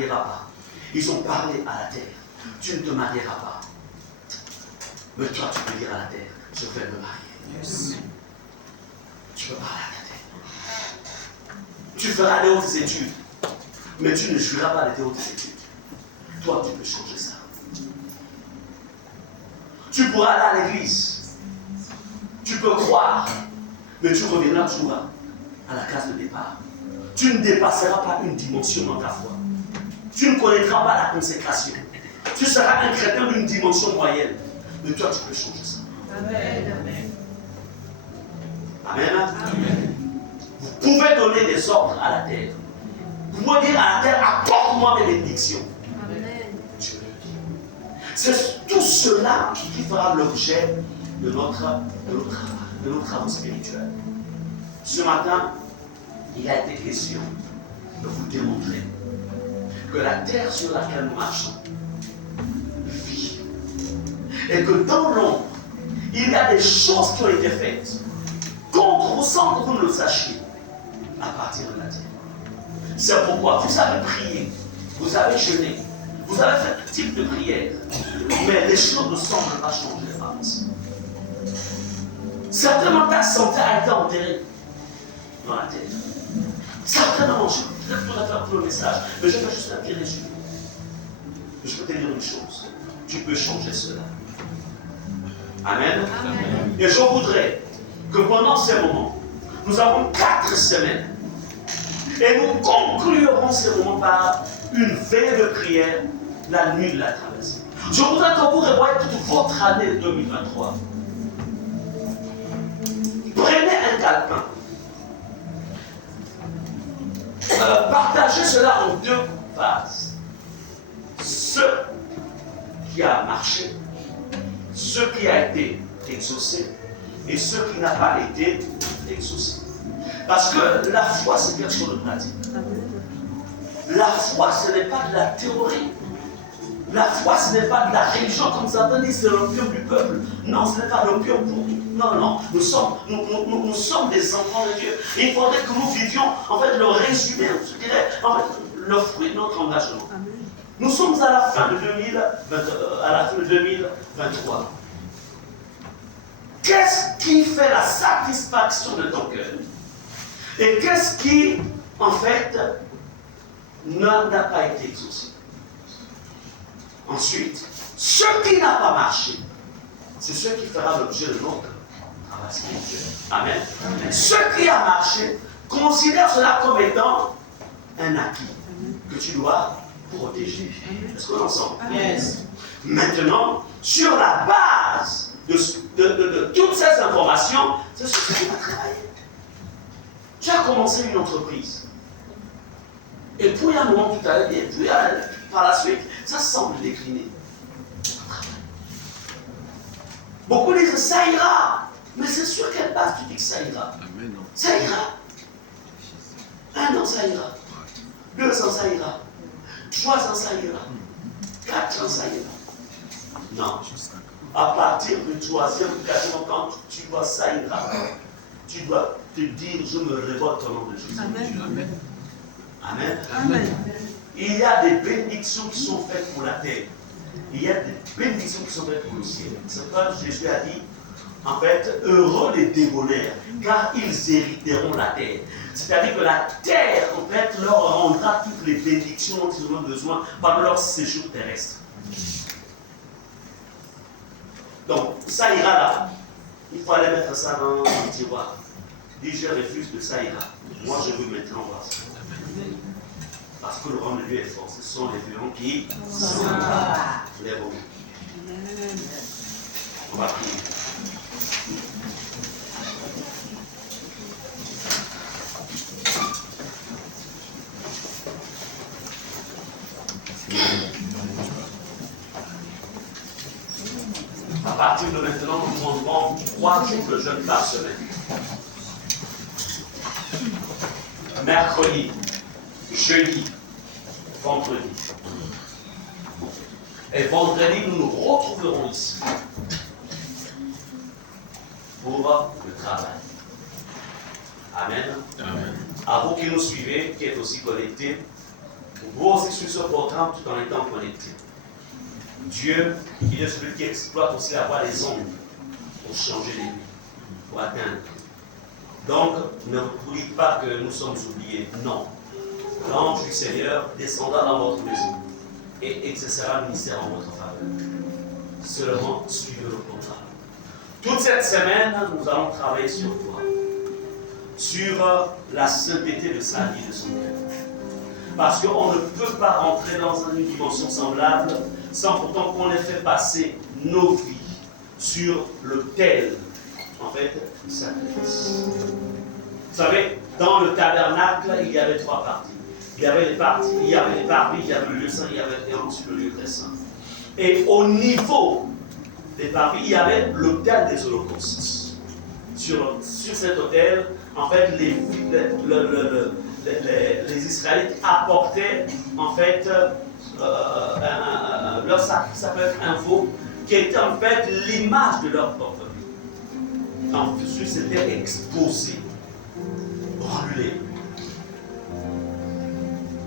marieras pas. Ils ont parlé à la terre. Tu ne te marieras pas. Mais toi, tu peux dire à la terre, je vais me marier. Yes. Tu peux parler à la terre. Tu feras des hautes études. Mais tu ne jouiras pas de tes hautes études. Toi, tu peux changer ça. Tu pourras aller à l'église. Tu peux croire. Mais tu reviendras toujours à la case de départ. Tu ne dépasseras pas une dimension dans ta foi. Tu ne connaîtras pas la consécration. Tu seras un chrétien d'une dimension moyenne. Mais toi, tu peux changer ça. Amen. Amen. Amen. Vous pouvez donner des ordres à la terre. Vous pouvez dire à la terre, apporte-moi mes bénédictions. Amen. C'est tout cela qui fera l'objet de nos travaux spirituels. Ce matin, il a été question de vous démontrer que la terre sur laquelle nous marchons vit. Et que dans l'ombre, il y a des choses qui ont été faites contre, sans que vous ne le sachiez, à partir de la terre. C'est pourquoi vous avez prié, vous avez jeûné, vous avez fait tout type de prière, mais les choses ne semblent pas changer par ici. Certainement ta santé a été enterrée dans la terre. Certainement, je pourrais faire tout le message, mais je vais juste un petit résumé. Je peux te dire une chose, tu peux changer cela. Amen. Amen. Et je voudrais que pendant ces moments, nous avons 4 semaines, et nous conclurons ces moments par une veille de prière, la nuit de la traversée. Je voudrais que vous revoyiez toute votre année 2023. Prenez un calepin. Partagez cela en 2 phases. Ce qui a marché, ce qui a été exaucé et ce qui n'a pas été exaucé. Parce que la foi, c'est quelque chose de pratique. La foi, ce n'est pas de la théorie. La foi, ce n'est pas de la religion, comme Satan dit, c'est l'opium du peuple. Non, ce n'est pas l'opium pour nous. Non, non, nous sommes des enfants de Dieu. Et il faudrait que nous vivions, en fait, le résumé, je dirais, en fait, le fruit de notre engagement. Amen. Nous sommes à la fin de 2023. Qu'est-ce qui fait la satisfaction de ton cœur? Et qu'est-ce qui, en fait, n'a pas été exaucé? Ensuite, ce qui n'a pas marché, c'est ce qui fera l'objet de notre travail spirituel. Amen. Amen. Ce qui a marché, considère cela comme étant un acquis que tu dois protéger. Est-ce qu'on est ensemble? Yes. Maintenant, sur la base de toutes ces informations, c'est ce que tu vas travailler. Tu as commencé une entreprise. Et puis, à un moment, tout allait bien. Et puis, par la suite, ça semble décliner. Beaucoup disent ça ira. Mais c'est sur quelle base tu dis que ça ira? Ça ira. 1 an, ça ira. 2 ans, ça ira. 3 ans, ça ira. 4 ans, ça ira. Non. À partir du 3e ou 4e, quand tu vois ça ira, tu dois te dire, je me révolte au nom de Jésus. Amen. Amen. Amen. Il y a des bénédictions qui sont faites pour la terre. Il y a des bénédictions qui sont faites pour le ciel. C'est pourquoi Jésus a dit, en fait, heureux les débonnaires, car ils hériteront la terre. C'est-à-dire que la terre, en fait, leur rendra toutes les bénédictions dont ils ont besoin par leur séjour terrestre. Donc, ça ira là. Il faut aller mettre ça dans le tiroir. Dis, je refuse de ça ira. Moi, je veux maintenant voir ça. Parce que le rang de Dieu est fort. Ce sont les violents qui sont les rebelles. On va prier. À partir de maintenant, nous prendrons 3 jours de jeûne par semaine. Mercredi, jeudi, vendredi. Et vendredi, nous nous retrouverons ici pour le travail. Amen. Amen. À vous qui nous suivez, qui êtes aussi connectés, Vous aussi sur ce programme tout en étant connecté. Dieu, il est celui qui exploite aussi la voie des ondes pour changer les vies, pour atteindre. Donc, ne vous dites pas que nous sommes oubliés. Non. L'ange du Seigneur descendra dans votre maison et exercera le ministère en votre faveur. Seulement, suivez le programme. Toute cette semaine, nous allons travailler sur toi, sur la sainteté de sa vie, de son cœur. Parce qu'on ne peut pas rentrer dans une dimension semblable sans pourtant qu'on ait fait passer nos vies sur l'autel, en fait, du sacrifice. Vous savez, dans le tabernacle, il y avait 3 parties. Il y avait les parties, il y avait les parvis, il y avait le lieu saint, il y avait ensuite le lieu très saint. Et au niveau des parvis, il y avait l'autel des holocaustes. Sur cet autel, en fait, les Israélites apportaient, en fait, leur sacrifice, ça peut être un veau, qui était en fait l'image de leur propre vie. Ensuite, c'était exposé, brûlé.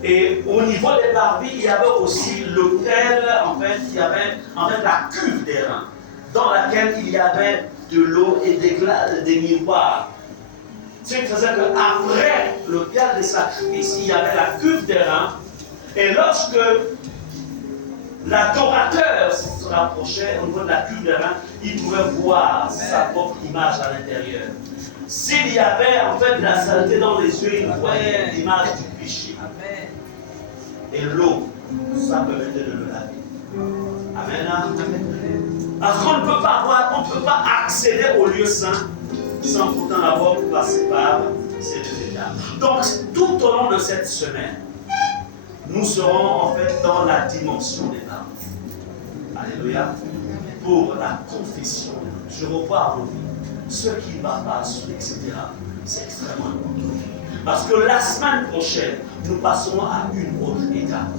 Et au niveau des parvis, il y avait aussi l'autel, en fait, il y avait en fait la cuve d'airain, dans laquelle il y avait de l'eau et des miroirs. Ce qui faisait qu'après l'autel des sacrifices, il y avait la cuve d'airain, et lorsque l'adorateur se rapprochait au niveau de la cuve d'airain, il pouvait voir sa propre image à l'intérieur. S'il y avait en fait de la saleté dans les yeux, il voyait l'image du péché. Et l'eau, ça permettait de le laver. Amen. Parce qu'on ne peut pas voir, on ne peut pas accéder au lieu saint sans pourtant avoir passé par ces 2 étapes. Donc, tout au long de cette semaine, nous serons en fait dans la dimension des larmes. Alléluia. Pour la confession. Je revois vos vies. Ce qui ne va pas, etc. C'est extrêmement important. Parce que la semaine prochaine, nous passerons à une autre étape.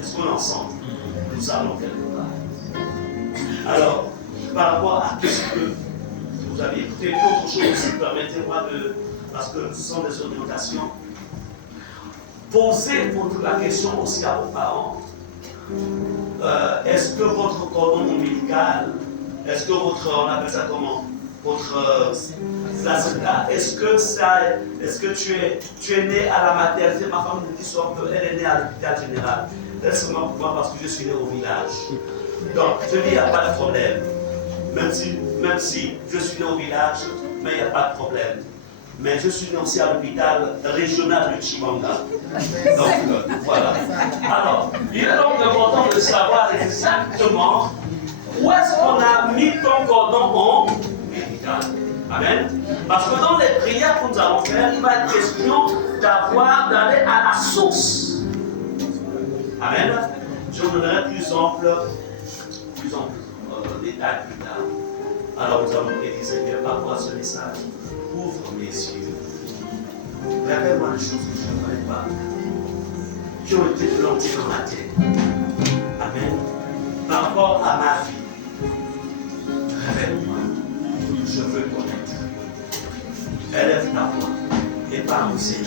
Est-ce qu'on est ensemble? Nous allons quelque part. Alors, par rapport à tout ce que vous avez écouté, autre chose aussi, permettez-moi parce que ce sont des orientations, posez la question aussi à vos parents. Est-ce que votre cordon ombilical, est-ce que on appelle ça comment? Votre placenta, est-ce que tu es né à la maternité? Ma femme me dit souvent qu'elle est née à l'hôpital général. Laisse-moi pour moi parce que je suis né au village. Donc, je dis, il n'y a pas de problème. Même si je suis né au village, mais il n'y a pas de problème. Mais je suis né aussi à l'hôpital régional de Chimanga. Donc, voilà. Alors, il est donc important de savoir exactement où est-ce qu'on a mis ton cordon ombilical. Amen. Parce que dans les prières que nous allons faire, il va être question d'aller à la source. Amen. Je vous donnerai plus ample détails plus tard. Alors nous allons prier, Seigneur, parfois ce message ouvre mes yeux. Révèle-moi les choses que je ne connais pas, qui ont été plantées dans ma tête. Amen. Par rapport à ma vie, révèle-moi. Je veux connaître. Élève ta voix et parle au Seigneur.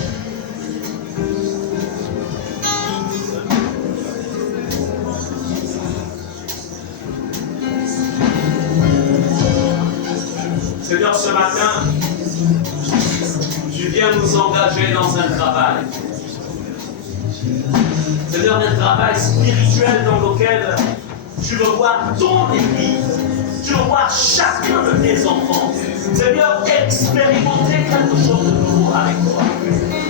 Seigneur, ce matin, tu viens nous engager dans un travail. Seigneur, un travail spirituel dans lequel tu veux voir ton Église, tu veux voir chacun de tes enfants. Seigneur, expérimenter quelque chose de nouveau avec toi.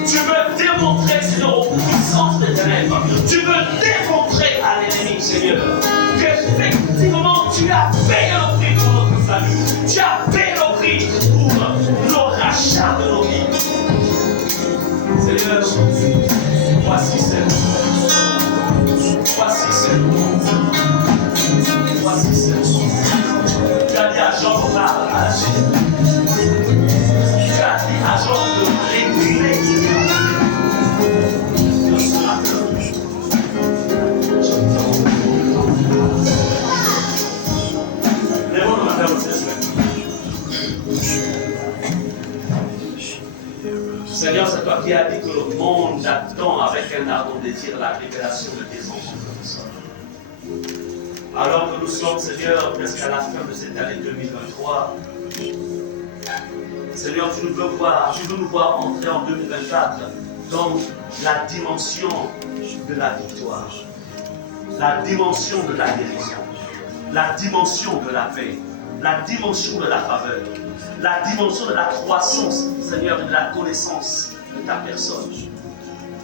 Tu veux démontrer, Seigneur, aux puissances des ténèbres. Tu veux démontrer à l'ennemi, Seigneur, qu'effectivement tu as payé le prix pour notre salut. Tu as payé le prix pour le rachat de nos vies. Seigneur, voici cette. Voici cette. Voici cette. Tu as dit à Jean, parle à la chaîne. Tu as dit à Jean de réguler. Lèvons nos mains vers le Seigneur. quel ardent désir la révélation de tes enfants que nous sommes. Alors que nous sommes, Seigneur, presque à la fin de cette année 2023, Seigneur, tu veux nous voir entrer en 2024 dans la dimension de la victoire, la dimension de la guérison, la dimension de la paix, la dimension de la faveur, la dimension de la croissance, Seigneur, et de la connaissance de ta personne.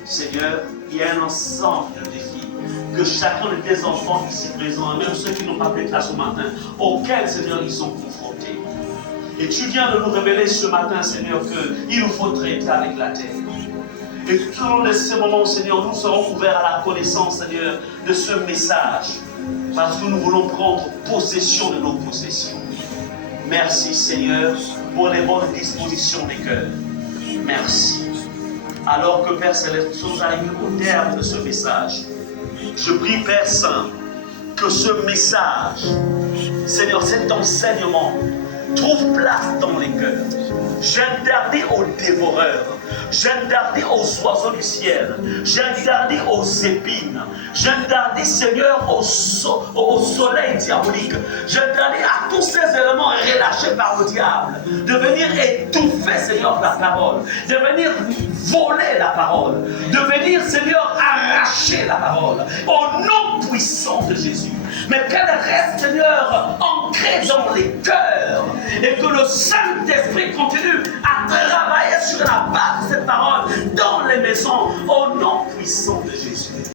Seigneur, il y a un ensemble de défis que chacun de tes enfants ici présents, même ceux qui n'ont pas pris classe ce matin, auxquels, Seigneur, ils sont confrontés. Et tu viens de nous révéler ce matin, Seigneur, qu'il nous faut traiter avec la terre. Et tout au long de ces moments, Seigneur, nous serons ouverts à la connaissance, Seigneur, de ce message. Parce que nous voulons prendre possession de nos possessions. Merci, Seigneur, pour les bonnes dispositions des cœurs. Merci. Alors que Père Céleste, nous sommes arrivés au terme de ce message. Je prie, Père Saint, que ce message, Seigneur, cet enseignement, trouve place dans les cœurs. J'interdis aux dévoreurs, j'interdis aux oiseaux du ciel, j'interdis aux épines, j'interdis, Seigneur, au soleil diabolique, j'interdis à tous ces éléments relâchés par le diable de venir étouffer, Seigneur, la parole, de venir voler la parole, de venir, Seigneur, arracher la parole, au nom puissant de Jésus. Mais qu'elle reste, Seigneur, ancrée dans les cœurs et que le Saint-Esprit continue à travailler sur la base de cette parole dans les maisons, au nom puissant de Jésus.